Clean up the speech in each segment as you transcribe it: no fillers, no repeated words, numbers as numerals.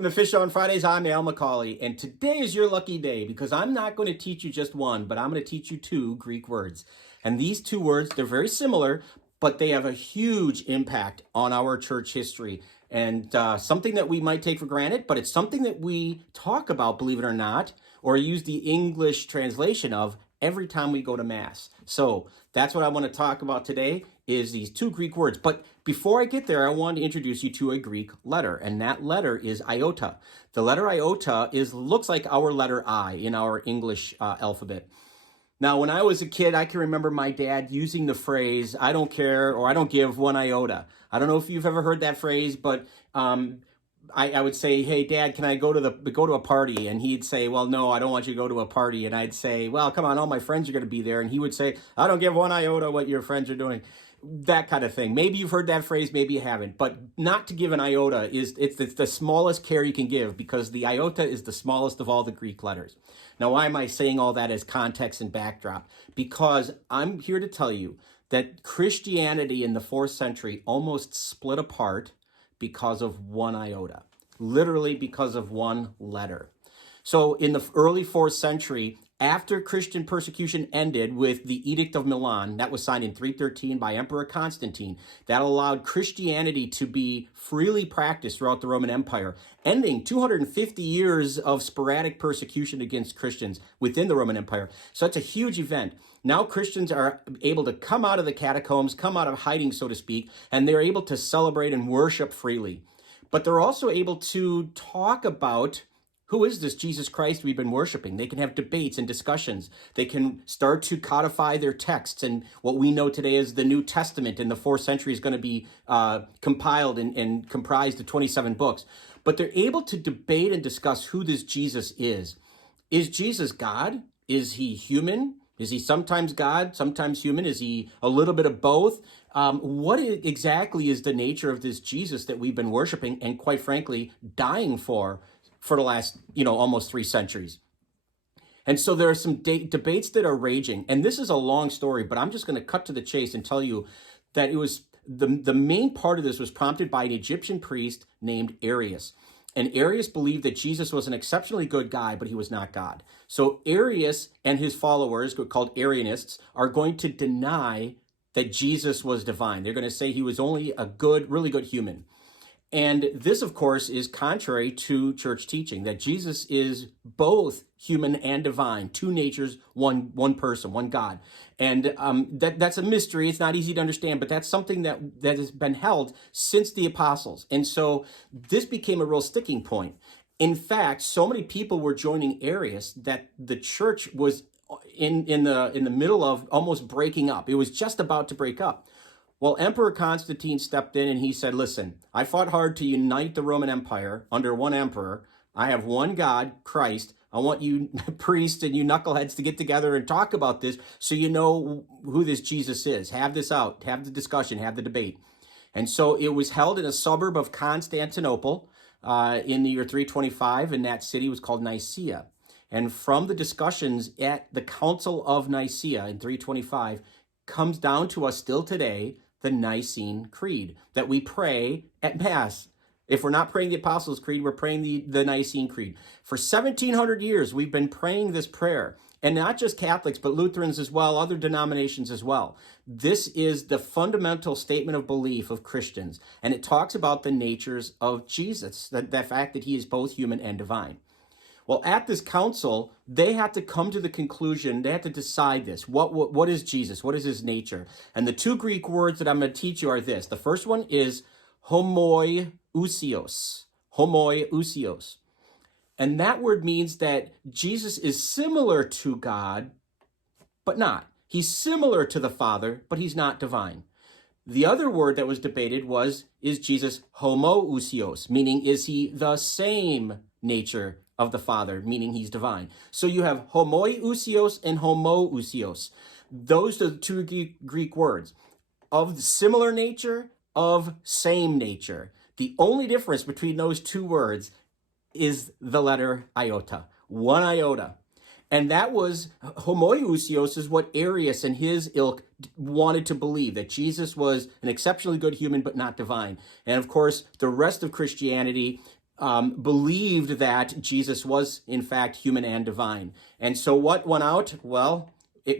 Welcome to Fish on Fridays. I'm McCauley, and today is your lucky day because I'm not going to teach you just one, but I'm going to teach you two Greek words. And these two words, they're very similar, but they have a huge impact on our church history. And something that we might take for granted, but it's something that we talk about, believe it or not, or use the English translation of every time we go to Mass. So that's what I want to talk about today, is these two Greek words. But before I get there, I want to introduce you to a Greek letter, and that letter is Iota. The letter Iota looks like our letter I in our English alphabet. Now, when I was a kid, I can remember my dad using the phrase, "I don't care," or "I don't give one iota." I don't know if you've ever heard that phrase, but I would say, "Hey, Dad, can I go to a party?" And he'd say, "Well, no, I don't want you to go to a party." And I'd say, "Well, come on, all my friends are going to be there." And he would say, "I don't give one iota what your friends are doing." That kind of thing. Maybe you've heard that phrase, maybe you haven't. But not to give an iota it's the smallest care you can give, because the iota is the smallest of all the Greek letters. Now, why am I saying all that as context and backdrop? Because I'm here to tell you that Christianity in the 4th century almost split apart because of one iota, literally because of one letter. So in the early 4th century, after Christian persecution ended with the Edict of Milan, that was signed in 313 by Emperor Constantine, that allowed Christianity to be freely practiced throughout the Roman Empire, ending 250 years of sporadic persecution against Christians within the Roman Empire. So it's a huge event. Now Christians are able to come out of the catacombs, come out of hiding, so to speak, and they're able to celebrate and worship freely. But they're also able to talk about, who is this Jesus Christ we've been worshiping? They can have debates and discussions. They can start to codify their texts. And what we know today as the New Testament in the 4th century is going to be compiled and comprised of 27 books. But they're able to debate and discuss who this Jesus is. Is Jesus God? Is he human? Is he sometimes God, sometimes human? Is he a little bit of both? What exactly is the nature of this Jesus that we've been worshiping and, quite frankly, dying for the last, almost 3 centuries? And so there are some debates that are raging. And this is a long story, but I'm just going to cut to the chase and tell you that it was the main part of this was prompted by an Egyptian priest named Arius. And Arius believed that Jesus was an exceptionally good guy, but he was not God. So Arius and his followers, called Arianists, are going to deny that Jesus was divine. They're going to say he was only a really good human. And this, of course, is contrary to church teaching, that Jesus is both human and divine, two natures, one person, one God. And that's a mystery. It's not easy to understand, but that's something that has been held since the apostles. And so this became a real sticking point. In fact, so many people were joining Arius that the church was in the middle of almost breaking up. It was just about to break up. Well, Emperor Constantine stepped in and he said, "Listen, I fought hard to unite the Roman Empire under one emperor. I have one God, Christ. I want you priests and you knuckleheads to get together and talk about this so you know who this Jesus is. Have this out, have the discussion, have the debate." And so it was held in a suburb of Constantinople in the year 325, and that city was called Nicaea. And from the discussions at the Council of Nicaea in 325 comes down to us still today the Nicene Creed that we pray at Mass. If we're not praying the Apostles' Creed, we're praying the Nicene Creed. For 1,700 years, we've been praying this prayer. And not just Catholics, but Lutherans as well, other denominations as well. This is the fundamental statement of belief of Christians. And it talks about the natures of Jesus, the fact that he is both human and divine. Well, at this council, they had to come to the conclusion, they had to decide this. What is Jesus? What is his nature? And the two Greek words that I'm going to teach you are this. The first one is homoousios. Homoousios. And that word means that Jesus is similar to God, but not. He's similar to the Father, but he's not divine. The other word that was debated is Jesus homoousios, meaning is he the same nature of the Father, meaning he's divine. So you have homoousios and homoousios. Those are the two Greek words of similar nature, of same nature. The only difference between those two words is the letter iota, one iota. And that was, homoousios is what Arius and his ilk wanted to believe, that Jesus was an exceptionally good human but not divine. And of course, the rest of Christianity believed that Jesus was, in fact, human and divine. And so what went out? Well,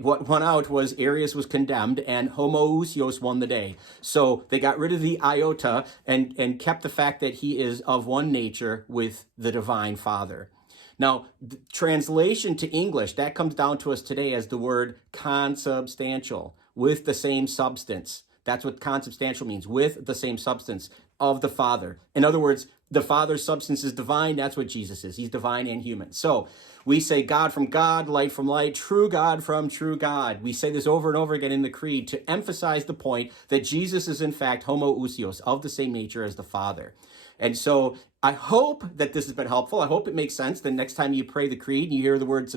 what went out was Arius was condemned and homoousios won the day. So they got rid of the iota and kept the fact that he is of one nature with the divine Father. Now, the translation to English, that comes down to us today as the word consubstantial, with the same substance. That's what consubstantial means, with the same substance of the Father. In other words, the Father's substance is divine. That's what Jesus is. He's divine and human. So we say God from God, light from light, true God from true God. We say this over and over again in the Creed to emphasize the point that Jesus is in fact homoousios, of the same nature as the Father. And so I hope that this has been helpful. I hope it makes sense. The next time you pray the Creed and you hear the word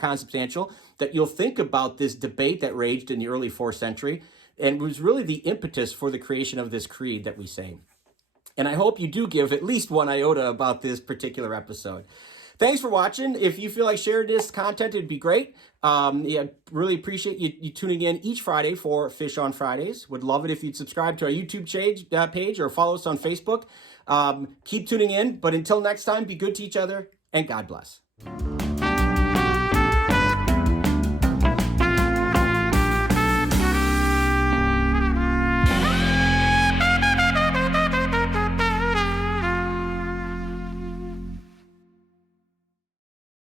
consubstantial, that you'll think about this debate that raged in the early 4th century and was really the impetus for the creation of this Creed that we say. And I hope you do give at least one iota about this particular episode. Thanks for watching. If you feel like sharing this content, it'd be great. Really appreciate you tuning in each Friday for Fish on Fridays. Would love it if you'd subscribe to our YouTube page or follow us on Facebook. Keep tuning in. But until next time, be good to each other and God bless.